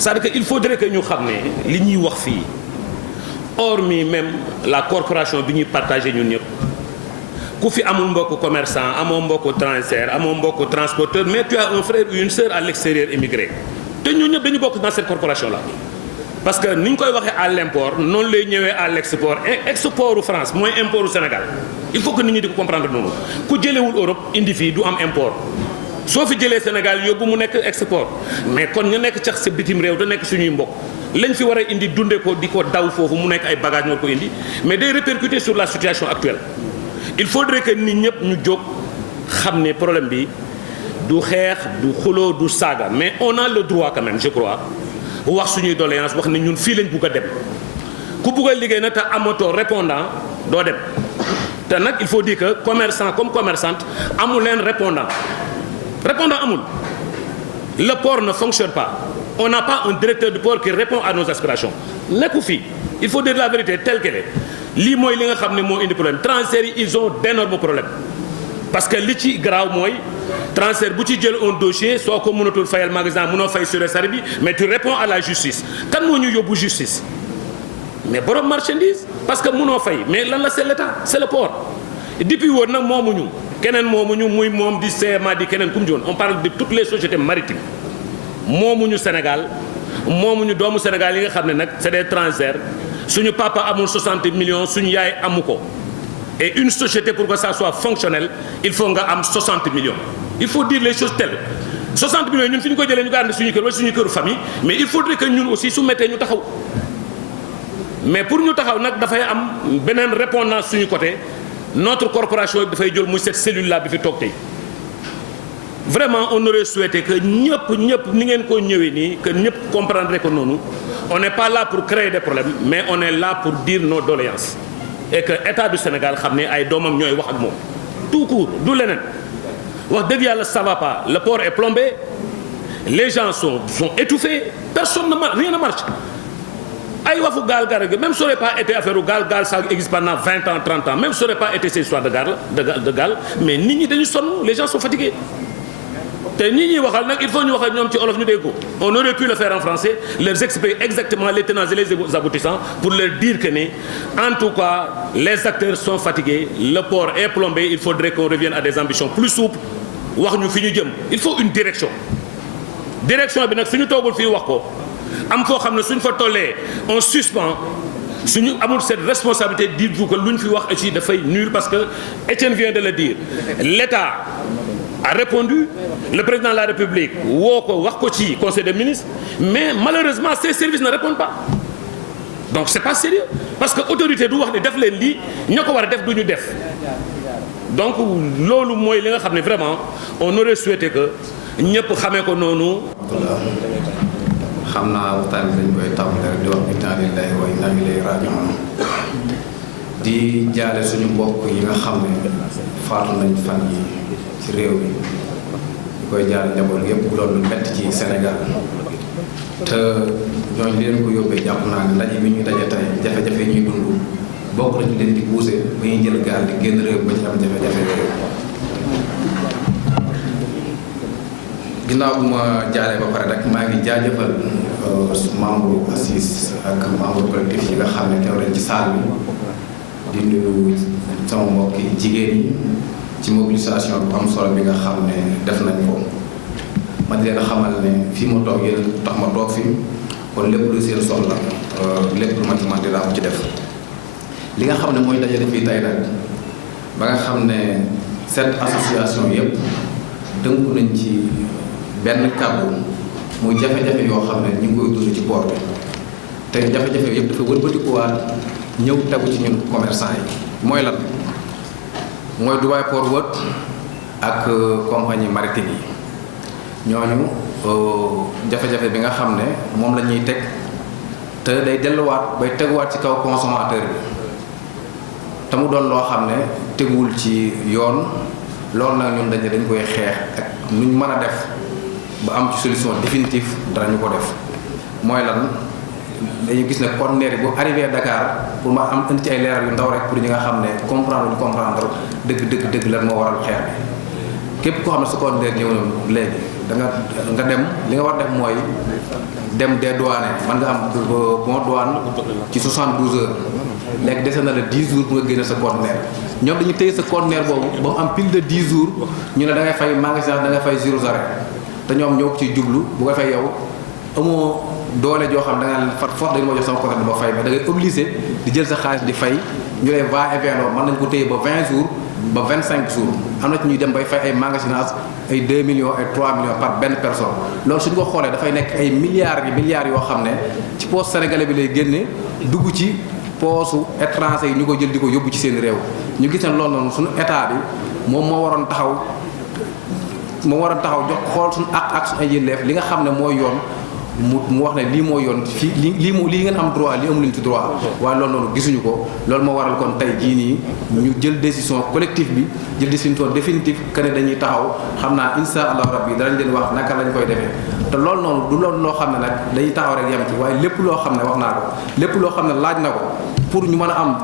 c'est-à-dire que il faudrait que ñu xam ne li ñuy wax fii hormis même la corporation bi ñuy partagé ñun ñëpp ku fi amul mbokk commerçant amoo mbokk transitaire amoo mbokk transporteur mais tu as un frère ou une sœur à l'extérieur immigré te ñun ñëpp dañu bokk dans cette corporation là parce que ni ñu koy waxee à l'import noonu lay ñëwee à l'export exportu France mooy importu Sénégal il faut que nit ñi di ko comprendre noonu ku jëlewul Europe indi fii du am import soo fi jëlee Sénégal yóbbu mu nekk export mais kon ñu nekk cax sa bitim réew te nekk suñuy mbokk lañ fi war a indi dundee ko di ko daw foofu mu nekk ay bagages ñoo ko indi mais day répercuter sur la situation actuelle il faudrait que nit ñëpp ñu jóg xam ne problème bi du xeex du xuloo du saaga mais on a le droit quand même je crois wax suñuy doléance wax ne ñun fii lañ bugg a dem ku bugg a liggéey na te amatoo répondant doo dem te nag il faut dire que commerçant comme commerçante amul leen répondant amul le port ne fonctionne pas on n'a pas un directeur de port qui répond à nos aspirations nekku fii il faut dire la vérité telle qu'elle est lii mooy li nga xam ne moo indi problème transfert yi ils ont d'énormes problèmes parce que li ci garaaw mooy transfert bu ci jël un dossier soo ko mënatul fayal magasin mënoo fay sur sari bi mais tu réponds à la justice kan moo ñu yóbbu justice mais borom marchandise parce que mënoo fay mais lan la c'est l'État c'est le port depuis woon nag moomuñu keneen moomuñu muy moom di CMA di keneen kum joon on parle de toutes les sociétés maritimes moomuñu Sénégal moomuñu doomu Sénégal yi nga xam ne nag c'est des transferts suñu papa amul 60 millions suñu yaay amu ko et une société pour que ça soit fonctionnel il faut nga am 60 millions il faut dire les choses telles 60 millions ñun fi ñu ko jëlee ñu garder suñu kër wala suñu këru famille mais il faudrait que ñun aussi su mettee ñu taxaw mais pour ñu taxaw nag dafay am beneen répondance suñu côté notre corporation dafay jël muy cette cellule là bi fi toog tey vraiment on aurait souhaité que ñëpp ni ngeen ko ñëwee nii que ñëpp comprendre ko noonu on n'est pas là pour créer des problèmes mais on est là pour dire nos doléances et que état du Sénégal xam ne ay doomam ñooy wax ak moom tout court du leneen wax dëgg yàlla ça va pas le port est plombé les gens sont étouffés personne rien ne marche ay wafu gaal même ça aurait pas été affaire u gaal ça existe pendant 20 ans 30 ans même ça aurait pas été ces histoires de gaal mais nit ñi dañu sonn les gens sont fatigués te nit ñi waxal nag il faut ñu wax ak ñoom ci olof ñu dégg ko on aurait pu le faire en français leur expliquer exactement les tenants et les aboutissants pour leur dire que ne en tout cas les acteurs sont fatigués le port est plombé il faudrait qu'on revienne à des ambitions plus souples wax ñu fi ñu jëm il faut une direction bi nag suñu toogul fii wax ko am foo xam ne suñ fa tollee on suspend suñu amul cette responsabilité dites-vous que lu ñu fi wax aussi dafay nul parce que Étienne vient de le dire l'État a répondu le président de la République woo ko wax ko ci conseil des ministres mais malheureusement ces services ne répondent pas donc c'est pas sérieux parce que autorité du wax ne def leen lii ñoo ko war a def du ñu def donc loolu mooy li nga xam ne vraiment on aurait souhaité que ñëpp xamee ko noonu. xam naa waxtaan bi dañ koy tàmbale rek di wax inna lillahi wa inna ilayhi raji'un di jaale suñu mbokk yi nga xam ne faatu nañ fan yi ci réew mi di koy jaale njaboot yëpp bu doon lu metti ci Sénégal te ñooñu leen ko yóbbee jàpp naa ne ndaje mi ñuy daje tey jafe-jafe ñuy dund bokk nañu leen di poussé ba ñuy jël gaal di génn réew ba ñu am jafe-jafe yooyu. ginnaaw bu ma jaalee ba pare rek maa ngi jaajëfal membre ACIS ak membre collectif yi nga xam ne teew nañ ci salle bi di nuyu sama mbokki jigéen ñi ci mobilisation bu am solo bi nga xam ne def nañ ko ma di leen xamal ne fii ma toog yéen tax ma toog fi kon lépp lu seen soxla lépp lu ma ci man dinaa ko ci def li nga xam ne mooy dajale fii tey nag ba nga xam ne cette association yëpp tënku nañ ci benn kàddu muy jafe-jafe yoo xam ne ñu ngi koy dund ci port bi te jafe-jafe yëpp dafa wëlbatikuwaat ñëw tegu ci ñun commerçant yi mooy lan mooy Dubai Port World ak compagnie maritime yi ñooñu jafe-jafe bi nga xam ne moom la ñuy teg te day delluwaat bay teguwaat ci kaw consommateur bi te mu doon loo xam ne teguwul ci yoon loolu nag ñun dañ koy xeex ak nuñ mën a def ba am ci solution définitive danañu ko def mooy lan dañu gis ne conteneur yi bu arrivé Dakar pour ma am indi ci ay leeral yu ndaw rek pour ñi nga xam ne comprendre dëgg lan moo waral xeex bi képp koo xam ne sa conteneur ñëw na léegi nga dem li nga war def mooy dem dédouaner man nga am bon douane ci 72 heures léegi dese na la 10 jours pour nga génne sa conteneur ñoom dañu téye sa conteneur boobu ba mu am pile de 10 jours ñu ne da ngay fay magasin da ngay fay 0 arrêt te ñoom ñoo ko ciy jublu bu ko fay yow amoo doole joo xam da nga leen fat force dañu ma jox sama conteneur ba fay mais da ngay obligé di jël sa xaalis di fay ñu lay va et vient mën nañ ko téye ba 20 jours ba 25 jours am na ci ñuy dem bay fay ay magasinage ay 2 millions ay 3 millions par benn personne loolu suñu ko xoolee dafay nekk ay milliards yoo xam ne ci poche sénégalais bi lay génne dugg ci poosu étranger yi ñu ko jël di ko yóbbu ci seen réew ñu gis ne loolu noonu suñu état bi moom moo waroon taxaw jox xool suñu ak suñu ay yelleef li nga xam ne mooy yoon mu wax ne lii moo yoon fii lii ngeen am droit lii amu leen ci droit waaye loolu noonu gisuñu ko loolu moo waral kon tey jii nii ñu jël décision collective bi jël décision définitive que ne dañuy taxaw xam naa insha allah rabbi danañ leen wax naka lañ koy defee te loolu noonu du loolu loo xam ne nag dañuy taxaw rek yem ci waaye lépp loo xam ne wax naa ko lépp loo xam ne laaj na ko pour ñu mën a am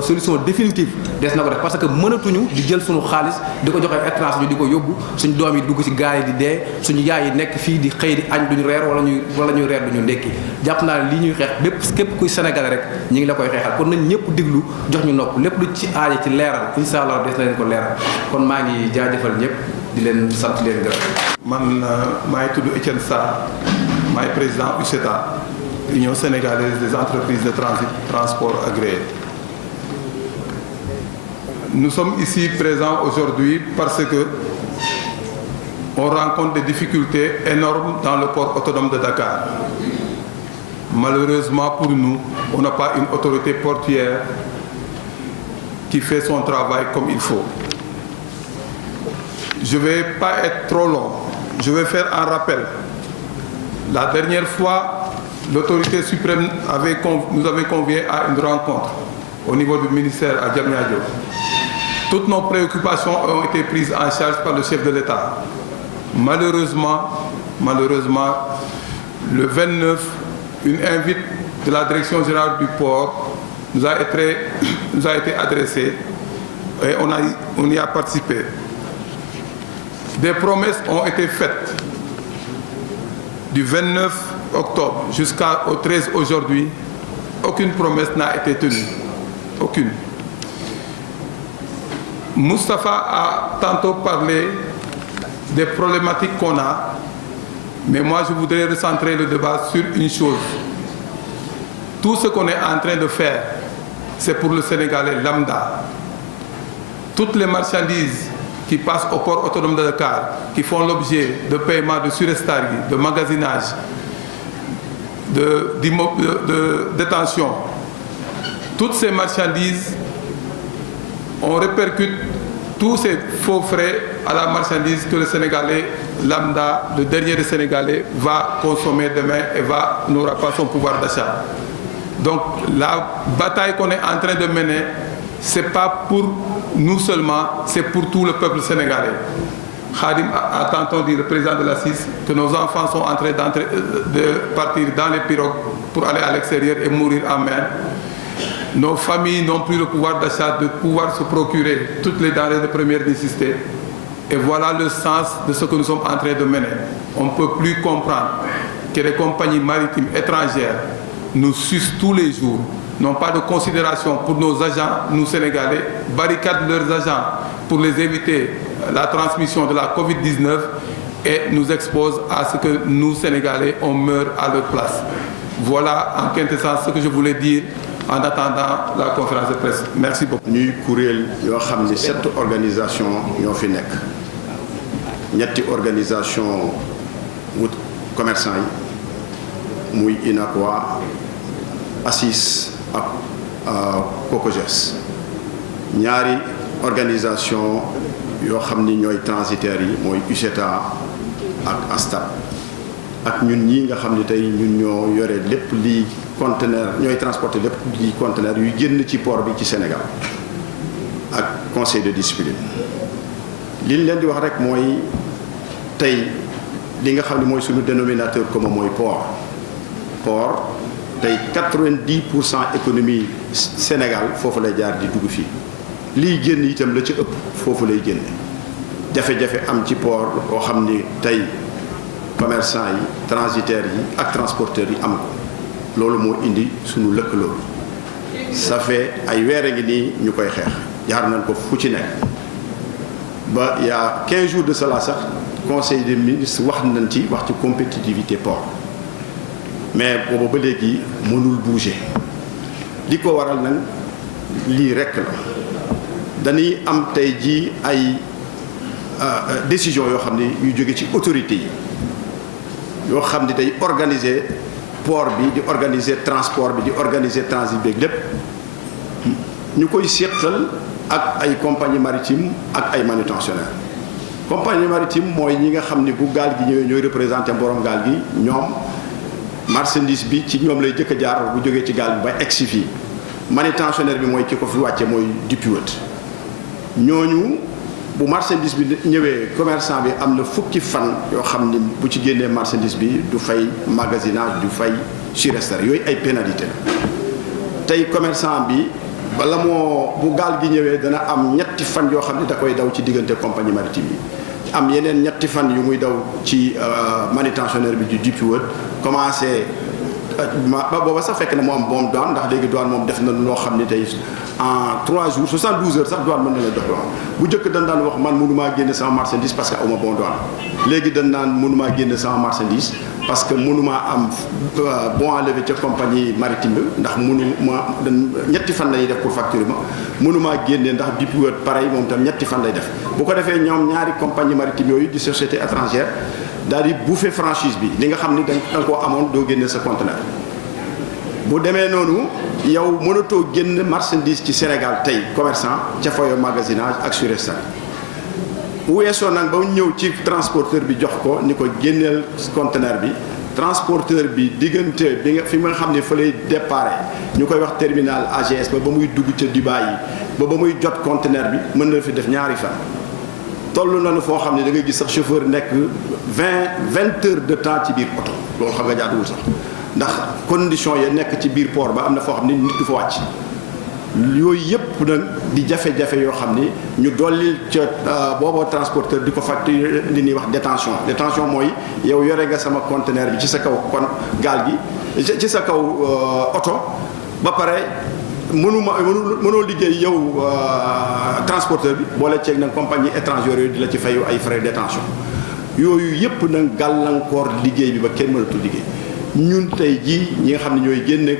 solution définitive des na ko def parce que mënatuñu di jël suñu xaalis di ko joxe étranger ñu di ko yóbbu suñu doom yi dugg ci gaal yi di dee suñu yaay yi nekk fii di xëy di añ duñu reer wala ñuy reer duñu ndekki jàpp naa ne lii ñuy xeex képp kuy sénégalais rek ñu ngi la koy xeexal kon nañ ñëpp diglu jox ñu nopp lépp lu ci aaje ci leeral insha allah des na leen ko leeral kon maa ngi jaajëfal ñëpp di leen sant leen gërëm. man maa ngi tudd Etienne Sarr maay président UCETA Union sénégalaise des entreprises de transport agréées. Nous sommes ici présents aujourd'hui parce que on rencontre des difficultés énormes dans le port autonome de Dakar. Malheureusement pour nous, on n'a pas une autorité portuaire qui fait son travail comme il faut. Je ne vais pas être trop long. Je vais faire un rappel. La dernière fois, l'autorité suprême nous avait conviés à une rencontre au niveau du ministère à Diamniadio. Toutes nos préoccupations ont été prises en charge par le chef de l'État. Malheureusement, le 29, une invite de la direction générale du port nous a été adressée et on y a participé. Des promesses ont été faites du 29 octobre jusqu'au 13 aujourd'hui. Aucune promesse n'a été tenue. Aucune. Moustapha a tantôt parlé des problématiques qu'on a, mais moi je voudrais recentrer le débat sur une chose. Tout ce qu'on est en train de faire, c'est pour le Sénégalais lambda. Toutes les marchandises qui passent au port autonome de Dakar, qui font l'objet de paiements de surestarie, de magasinage, de détention, toutes ces marchandises, on répercute tous ces faux frais à la marchandise que le Sénégalais lambda, le dernier des Sénégalais, va consommer demain et n'aura pas son pouvoir d'achat. Donc la bataille qu'on est en train de mener, ce n'est pas pour nous seulement, c'est pour tout le peuple sénégalais. Khadim a tantôt dit, le président de la CIS, que nos enfants sont en train de partir dans les pirogues pour aller à l'extérieur et mourir en mer. Nos familles n'ont plus le pouvoir d'achat de pouvoir se procurer toutes les denrées de première nécessité. Et voilà le sens de ce que nous sommes en train de mener. On ne peut plus comprendre que les compagnies maritimes étrangères nous sucent tous les jours, n'ont pas de considération pour nos agents, nous Sénégalais, barricadent leurs agents pour les éviter la transmission de la Covid-19 et nous exposent à ce que nous Sénégalais, on meurt à leur place. Voilà en quintessence ce que je voulais dire en attendant la conférence de presse. Merci beaucoup. ñuy kuréel yoo xam ne 7 organisations ñoo fi nekk ñetti organisation wut commerçant yi muy UNACOIS ACIS ak COCOGES ñaari organisation yoo xam ni ñooy transitaires yi mooy UCETA ak ASTAP ak ñun ñii nga xam ne tey ñun ñoo yore lépp lii conteneur ñooy transporter lépp lii conteneur yu génn ci port bi ci Sénégal ak conseil de discipline li ñu leen di wax rek mooy tey li nga xam ne mooy suñu dénominateur commun mooy port tey 90% économie Sénégal foofu lay jaar di dugg fii liy génn itam la ci ëpp foofu lay génne jafe-jafe am ci port boo xam ni tey commerçant yi transitaires yi ak transporteurs yi am ko loolu moo indi suñu lëkkaloo ça fait ay weer a ngi nii ñu koy xeex jaar nañ ko fu ci nekk ba il y a 15 jours de cela sax conseil des ministres wax nañ ci wax ci compétitivité port mais booba ba léegi mënul bouger li ko waral nag lii rekk la dañuy am tey jii ay décision yoo xam ne yu jóge ci autorité yi yoo xam ne day organiser port bi di organiser transport bi di organiser transit bi lépp ñu koy séqal ak ay compagnie maritime ak ay manutentionnaire compagnie maritime mooy ñi nga xam ne bu gaal gi ñëwee ñooy représenté borom gaal gi ñoom marchandise bi ci ñoom lay jëkk a jaar bu jógee ci gaal bi ba egsi fii manutentionnaire bi mooy ki ko fi wàcce mooy DP-World ñooñu bu marchandise bi ñëwee commerçant bi am na fukki fan yoo xam ni bu ci génnee marchandise bi du fay magasinage du fay surestarie yooyu ay pénalité la tey commerçant bi bala moo bu gaal gi ñëwee dana am ñetti fan yoo xam ne da koy daw ci diggante compagnie maritime yi am yeneen ñetti fan yu muy daw ci manutentionnaire bi du DP-World commencé booba sax fekk na mu am bon douane ndax léegi douane moom def na loo xam ne tey en 3 jours 72 heures sax douane mën na la dox douane bu njëkk dañ daan wax man mënumaa génne sama marchandise parce que awma bon douane léegi dañ naan mënumaa génne sama marchandise parce que mënumaa am bon à lever ca compagnie maritime bi ndax mënuma ñetti fan lañuy def pour facturer ma mënumaa génne ndax DP-World pareil moom tam ñetti fan lay def bu ko defee ñoom ñaari compagnie maritime yooyu di société étrangère daal di bouffer franchise bi li nga xam ni da nga koo amoon doo génne sa conteneur bu demee noonu yow mënatoo génn marchandise ci Sénégal tey commerçant ca fayo magasinage ak surestarie bu weesoo nag ba mu ñëw ci transporteur bi jox ko ni ko génneel conteneur bi transporteur bi diggante bi nga fi nga xam ne fa lay déparé ñu koy wax terminal AGS ba muy dugg ca Dubaï yi ba muy jot conteneur bi mën na fi def ñaari fan toll nañu foo xam ne da ngay gis sax chauffeur nekk 20 heures de temps ci biir oto loolu xam nga jaaduwul sax ndax condition ya nekk ci biir port ba am na foo xam ne nit du fa wàcc yooyu yëpp nag di jafe-jafe yoo xam ni ñu dolli ca booboo transporteur di ko facture li ñuy wax détention mooy yow yore nga sama conteneur bi ci sa kaw kon gaal gi ci sa kaw oto ba pare mënoo liggéey yow transporteur bi boole ceeg nag compagnie étrangère yooyu di la ci fayu ay frais de détention yooyu yëpp nag gàllankoor liggéey bi ba kenn mënatul liggéey ñun tey jii ñi nga xam ne ñooy génne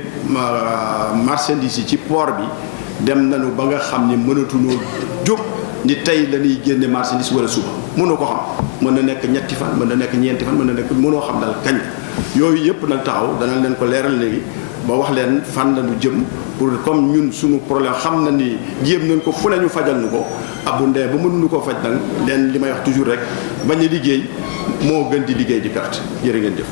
marchandise yi ci port bi dem nañu ba nga xam ne mënatunoo jóg ni tey la ñuy génne marchandise wala suba mënoo ko xam mën na nekk ñetti fan mën na nekk ñeenti fan mën na nekk mënoo xam daal kañ yooyu yëpp nag taxaw dana leen ko leeral léegi ba wax leen fan la ñu jëm pour comme ñun suñu problème xam na ni jéem nañ ko fu ne ñu fajal nu ko abu ndee ba mënuñu koo faj nag leen li may wax toujours rek bañ a liggéey moo gën di liggéey di perte jërë ngeen jëf